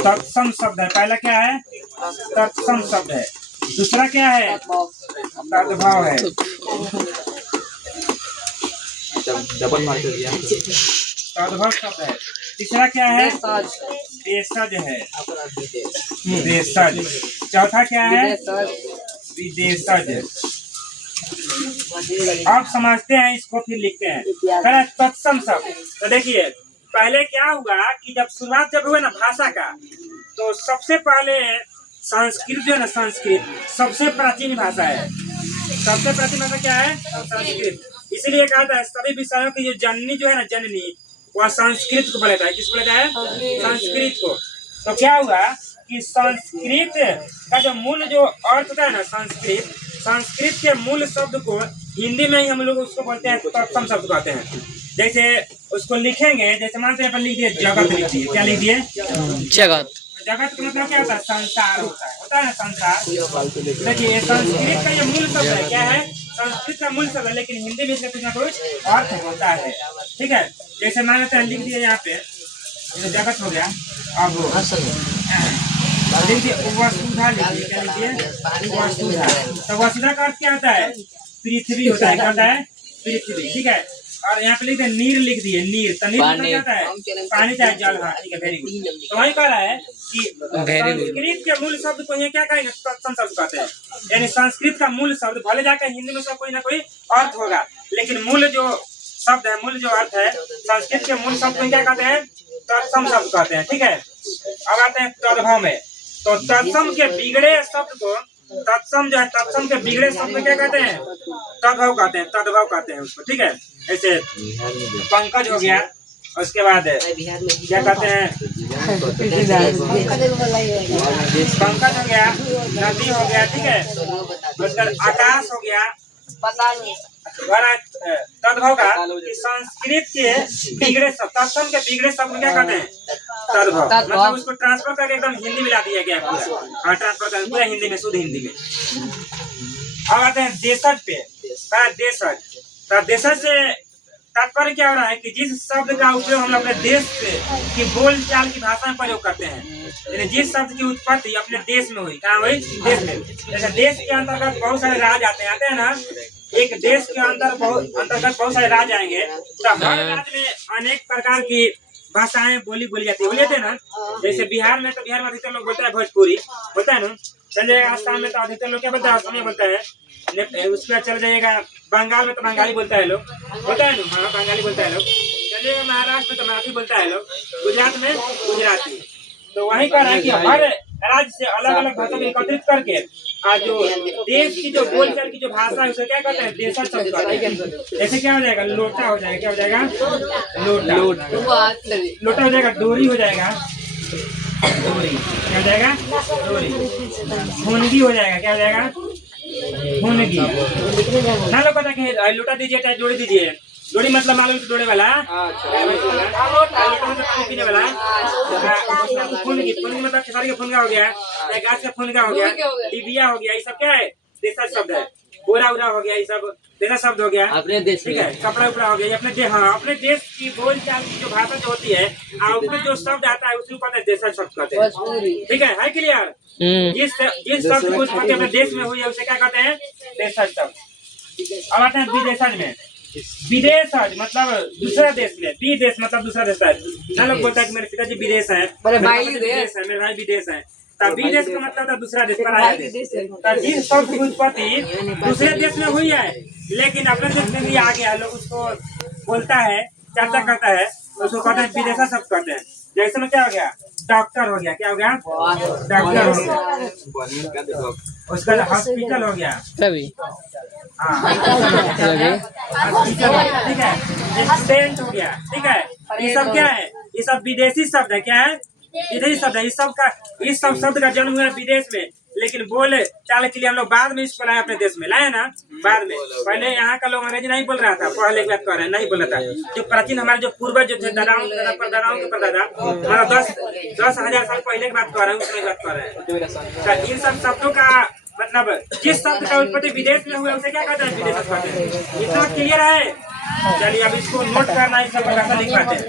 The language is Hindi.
तत्सम शब्द है। पहला क्या है? तत्सम शब्द है। दूसरा क्या है? तद्भाव है। डबल मार कर दिया। तद्भव शब्द है। तीसरा क्या है? देशज है। देशज। चौथा क्या है? विदेशज। आप समझते हैं, इसको फिर लिखते हैं। पहले तत्सम शब्द। तो देखिए पहले क्या हुआ कि जब हुआ ना भाषा का, तो सबसे पहले संस्कृत जो है ना, संस्कृत सबसे प्राचीन भाषा है। सबसे प्राचीन भाषा क्या है? संस्कृत। इसीलिए कहा था सभी विषयों की जो जननी जो है ना, जननी, वह संस्कृत को बोला है। किसको बोला है? संस्कृत को। तो क्या हुआ कि संस्कृत का जो मूल जो अर्थ होता है ना, संस्कृत, संस्कृत के मूल शब्द को हिंदी में ही हम लोग उसको बोलते हैं, तत्सम शब्द कहते हैं। जैसे उसको लिखेंगे, जैसे मान से लिख दिए जगत, लिख दिए। क्या लिख दिए? जगत। जगत का मतलब क्या होता है? संसार होता है ना, संसार। देखिए संस्कृत का ये मूल शब्द है। क्या है? संस्कृत का मूल शब्द है, लेकिन हिंदी में इसका कुछ ना कुछ अर्थ होता है। ठीक है, जैसे मान लेते हैं, लिख दिए यहाँ पे जगत हो गया। अब लिख दिए वसुधा, लिख दिए। क्या लिख दिए? वसुधा। तो वसुधा का अर्थ क्या होता है? पृथ्वी होता है। क्या होता है? पृथ्वी। ठीक है, और यहाँ पे लिख दिए नीर, लिख दिए नीर। तो नीर मतलब क्या होता है? पानी चाहे जल। हाँ ठीक है, वेरी गुड। तो वही कह रहा है कि संस्कृत के मूल शब्द को ये क्या कहेंगे? तत्सम शब्द कहते हैं। यानी संस्कृत का मूल शब्द, भले जाकर हिंदी में कोई ना कोई अर्थ होगा, लेकिन मूल जो शब्द है, मूल जो अर्थ है, संस्कृत के मूल शब्द को क्या कहते हैं? तत्सम शब्द कहते हैं। ठीक है, अब आते हैं तद्भव में। तो तत्सम के बिगड़े शब्द को, तत्सम जो है, तत्सम के बिगड़े शब्द को क्या कहते हैं? तद्भव कहते हैं। तद्भव कहते हैं उसको। ठीक है, ऐसे पंकज हो गया, उसके बाद क्या कहते हैं? पंकज हो गया, नदी हो गया। ठीक है, उसके बाद आकाश हो गया। तद्भव का कि संस्कृत के बिगड़े शब्द, तत्सम के बिगड़े शब्द क्या कहते हैं? तद्भव। मतलब उसको ट्रांसफर करके एकदम हिंदी में ला दिया गया पूरा। हाँ, ट्रांसफर करके पूरा हिंदी में, शुद्ध हिंदी में। अब आते हैं देशज पे। देशज, तो देशज से तात्पर्य क्या हो रहा है कि जिस शब्द का उपयोग हम अपने देश की बोल चाल की भाषा में प्रयोग करते हैं, यानी जिस शब्द की उत्पत्ति अपने देश में हुई। कहाँ हुई? देश में। जैसे देश के अंतर्गत बहुत सारे राज्य आते हैं ना, एक देश के अंतर्गत बहुत सारे राज्य आएंगे, तो हर राज्य में अनेक प्रकार की भाषाएं बोली जाती है। बोलिए ना, जैसे बिहार में, तो बिहार में अधिकतर लोग बोलते हैं भोजपुरी, होता है ना। चलिए आसाम में तो अधिकतर लोग क्या बोलते हैं? असमिया बोलता है। उसके बाद चल जाइएगा बंगाल में, तो बंगाली बोलता है लोग, होता है ना। हाँ, बंगाली बोलता है लोग। चलिएगा महाराष्ट्र में, तो मराठी बोलता है लोग। गुजरात में गुजराती। तो वही कह रहा है कि हर राज्य से अलग अलग भाषा को एकत्रित करके आज जो देश की जो बोलचाल की जो भाषा है, उसे क्या कहते हैं? देशज शब्द कहते हैं। जैसे क्या हो जाएगा? लोटा हो जाएगा। क्या हो जाएगा? लोटा हो जाएगा। डोरी हो जाएगा। डोरी क्या हो जाएगा? डोरी। फुनगी हो जाएगा। क्या हो जाएगा? फुनगी। ना लोग पता कि लोटा दीजिए चाहे डोरी दीजिए। डोरी मतलब मालूम डोरे वाला, पीने वाला। फुनगी, फुनगी मतलब खेसारी का फुनगा हो गया, गाछ का फुनगा हो गया, डिबिया हो गया। ये सब क्या है? देशज शब्द है। बोरा उरा हो गया, ये सब देशज शब्द हो गया। अपने देश, ठीक है, कपड़ा उपड़ा हो गया, अपने देश। हाँ, अपने देश की बोलचाल की जो भाषा जो होती है, उसमें जो शब्द आता है उसी को कहते हैं देशज शब्द कहते हैं। ठीक है क्लियर? जिस शब्द को उत्पत्ति अपने देश में हुई है उसे क्या कहते हैं? देशज शब्द। अब आते हैं विदेशज में। विदेशज मतलब दूसरा देश में। विदेश मतलब दूसरा देश है ना। लोग बोलता है कि मेरे पिताजी विदेश है, मेरे भाई विदेश है। तब विदेश का मतलब था दूसरा देश, पराया देश। तब जिस शब्द की उत्पत्ति दूसरे देश में हुई है, लेकिन अपने देश में भी आ गया, लोग उसको बोलता है, चर्चा करता है, उसको कहते हैं विदेशा शब्द कहते हैं। जैसे में क्या हो गया? डॉक्टर हो गया। क्या हो गया? डॉक्टर हो गया। उसका हॉस्पिटल हो गया। ठीक है, एक्सीडेंट हो गया। ठीक है, ये सब क्या है? ये सब विदेशी शब्द है। क्या है? विदेशी शब्द है। इस सब शब्द का जन्म हुआ विदेश में, लेकिन बोले चाल के लिए हम लोग बाद में इसको लाए, अपने देश में लाए ना, बाद में। पहले यहाँ का लोग अंग्रेजी नहीं बोल रहा था, पहले की बात कर रहे हैं, नहीं बोल रहा था। जो प्राचीन हमारे जो पूर्वज जो थे, दादाओं के परदादा, हमारा 10,000 साल पहले की बात कर रहे हैं, उसमें बात कर रहे हैं। इन सब शब्दों का मतलब जिस शब्द का उत्पत्ति विदेश में हुआ उसे क्या कहते हैं? विदेश कहते हैं। इतना क्लियर है? चलिए अब इसको नोट करना, इस सब लिख पाते हैं।